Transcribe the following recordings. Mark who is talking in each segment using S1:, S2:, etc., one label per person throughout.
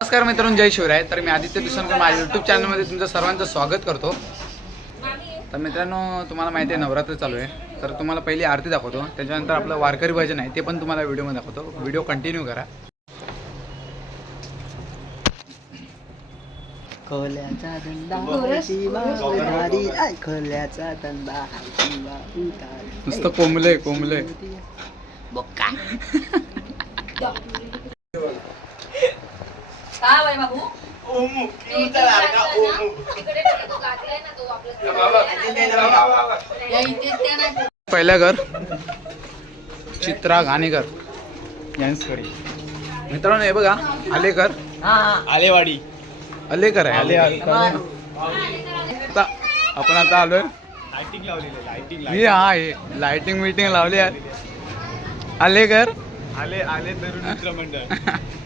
S1: नमस्कार मित्रांनो जय शिवराय. तर मी आदित्य दुसरकर माझ्या यूट्यूब चॅनलमध्ये तुमचं सर्वांचं स्वागत करतो. तर मित्रांनो तुम्हाला माहिती आहे नवरात्र चालू आहे. तर तुम्हाला पहिली आरती दाखवतो. त्याच्यानंतर आपलं वारकरी भजन आहे ते पण तुम्हाला व्हिडिओमध्ये दाखवतो. व्हिडिओ कंटिन्यू करा.
S2: खोल्याचा धंदा खोल्याचा धंदा
S1: नुसतं कोंबले कोंबले
S2: बोका.
S3: का बाई बाबू. ते इकडे टाकला ना, तिकडे टाकला, तो घातलाय ना तो आपला या इथे त्या नाही
S1: पहिलं घर चित्रा घाणेकर यांचकडे मित्रांनो हे बघा आलेकर
S2: आलेवाडी.
S1: अलेकर आहे आले आपण आता आलोय.
S2: लाइटिंग लावलेली लाइटिंग
S1: मी हा हे लाइटिंग मिटिंग लावली आहे. आलेकर
S2: आले आले तरुण मित्र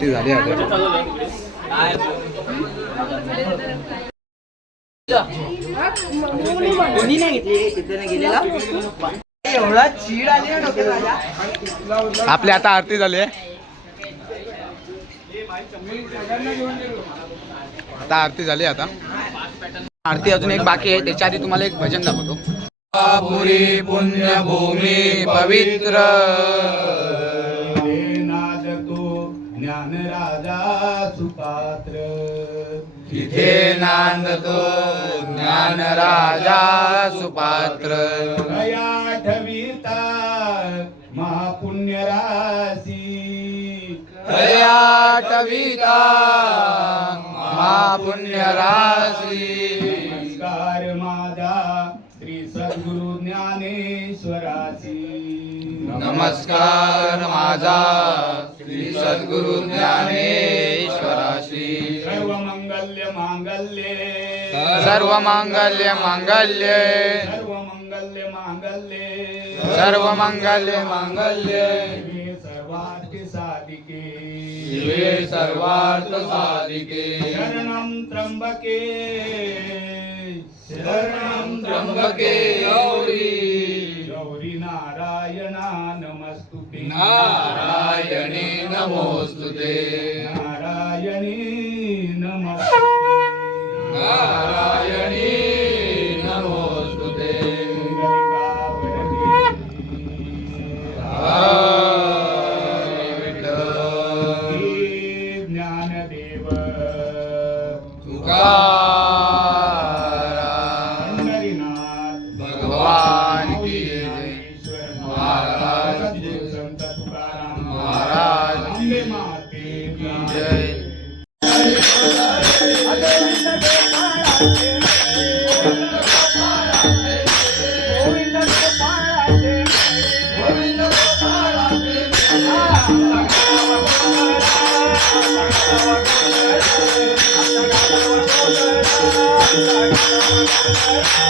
S1: आरती झाली आता.
S2: कोणी नाही घेतली तिथे गेलेला. एवढा चीड आली ना डोक्याला माझ्या.
S1: आपली आता आरती झाली आहे. आता आरती झाली आता. आरती अजून एक बाकी आहे त्याच्या आधी तुम्हाला एक भजन दाखवतो. पुरी पुण्यभूमी पवित्र.
S4: ज्ञान राजा सुपात्र.
S1: तिथे नांदतो ज्ञान राजा सुपात्र.
S4: ठविता महापुण्य राशी.
S1: कविता महापुण्य राशी.
S4: नमस्कार माझा श्री सद्गुरु ज्ञानेश्वराची
S1: नमस्कार माझा सद्गुरु ज्ञानेश्वराशी
S4: सर्व मंगल्य मांगल्ये
S1: सर्व मांगल्य मांगल्य
S4: सर्व मंगल्य मांगल्ये
S1: सर्व मांगल्य मांगल्य
S4: सर्वार्थ साधिके
S1: शिवे सर्वार्थ साधिके
S4: शरणं त्र्यंबके। शरणं
S1: त्र्यंबके।
S4: amor.
S1: Thank you.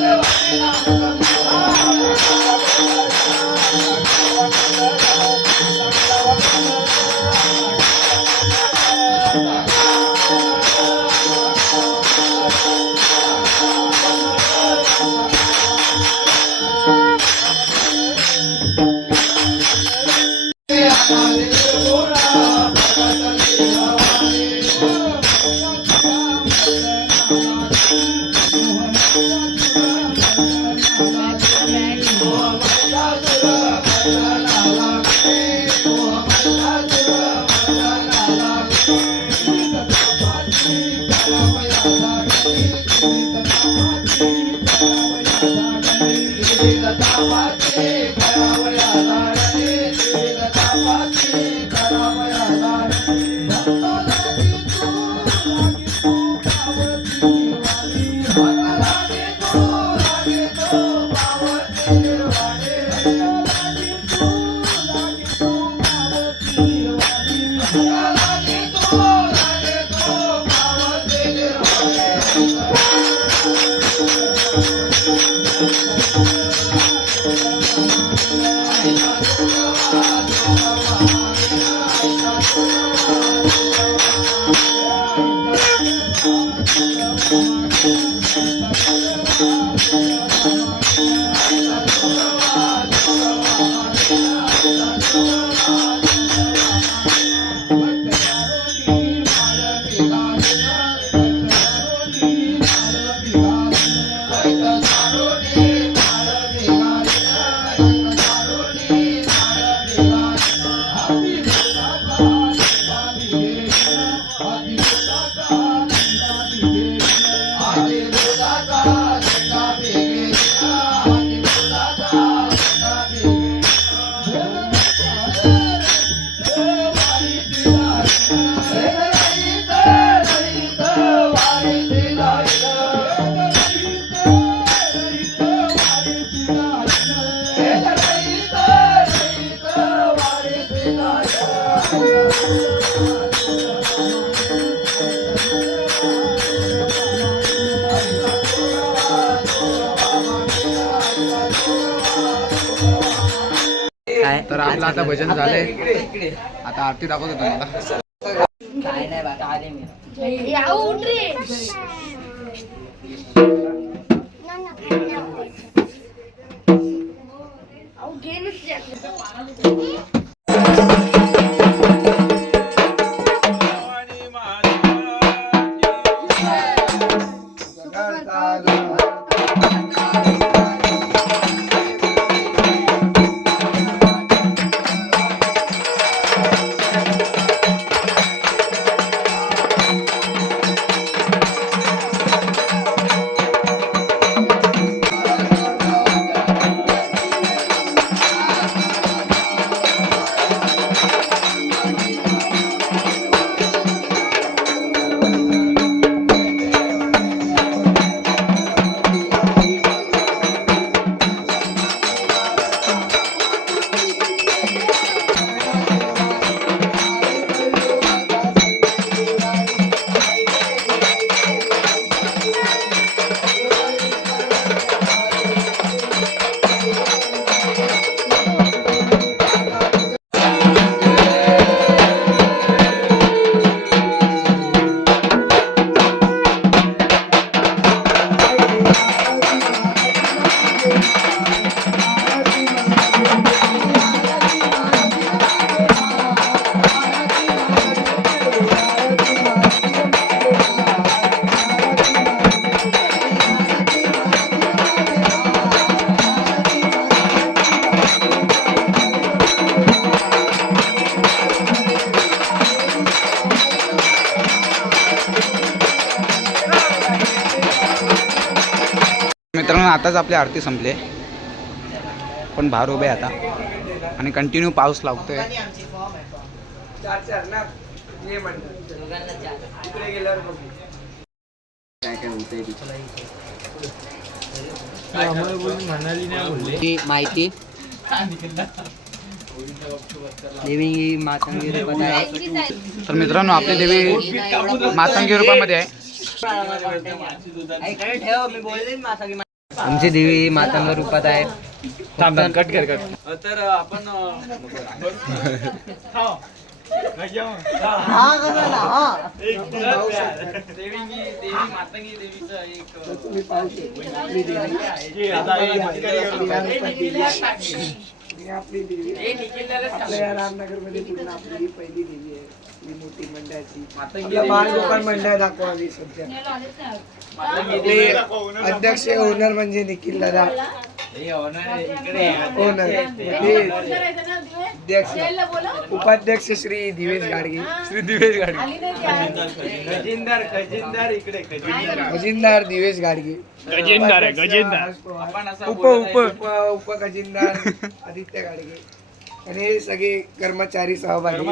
S4: Yeah.
S1: Thank you. आपलं आता भजन झालंय.
S5: इकडे
S1: आता आरती दाखवतो तुम्हाला.
S5: काय नाही
S1: मित्रांनो आताच आपली आरती संपली पण बाहेर उभे आहे आता. आणि कंटिन्यू पाऊस लागतोय.
S5: ही माहिती. देवी मातंगी रूपात आहे.
S3: आहे.
S1: तर मित्रांनो आपली देवी मातंगी रूपामध्ये आहे.
S5: ठेव मी बोलले मातंगी आमची देवी मातंग रूपात आहे. कट कर कट. तर आपण आपली देवी. रामनगरमध्ये पूर्ण आपली पहिली देवी आहे. ही मोठी मंडळाची. आपल्या बाळगोपाळ मंडळ दाखवावी सध्या. आपले अध्यक्ष ओनर म्हणजे निखिल दादा. ओनर अध्यक्ष. उपाध्यक्ष श्री दिवेश गाडगे. श्री दिवेश गाडगे. खजिनदार खजिनदार इकडे खजिनदार. दिवेश गाडगे. गजेंदार गजेंदार उप उप उप उप खजिनदार आदित्य गाडगे. आणि हे सगळे कर्मचारी सहभागी.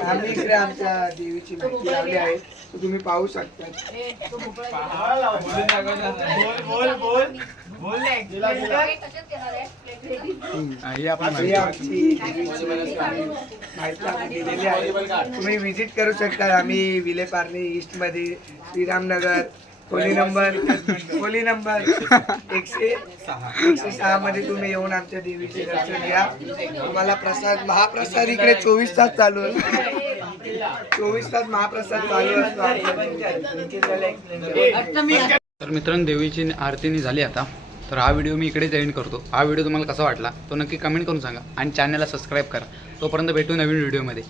S5: आम्ही इकडे आमच्या देवीची माहिती लावली आहे. तुम्ही पाहू शकता. तुम्ही विजिट करू शकता. आम्ही विलेपार्ले ईस्टमध्ये श्रीरामनगर खोली नंबर खोली नंबर. एकशे एकशे सहा मध्ये तुम्ही येऊन आमच्या देवीचे दर्शन घ्या. तुम्हाला प्रसाद महाप्रसाद इकडे चोवीस तास चालू चोवीस तास महाप्रसाद चालू असतो
S1: तर मित्रांनो देवीची आरतीनी झाली आता. तर हा व्हिडिओ मी इकडेच एंड करतो. हा व्हिडिओ तुम्हाला कसा वाटला तो नक्की कमेंट करून सांगा. आणि चॅनलला सबस्क्राईब करा. तोपर्यंत भेटू नवीन व्हिडिओमध्ये.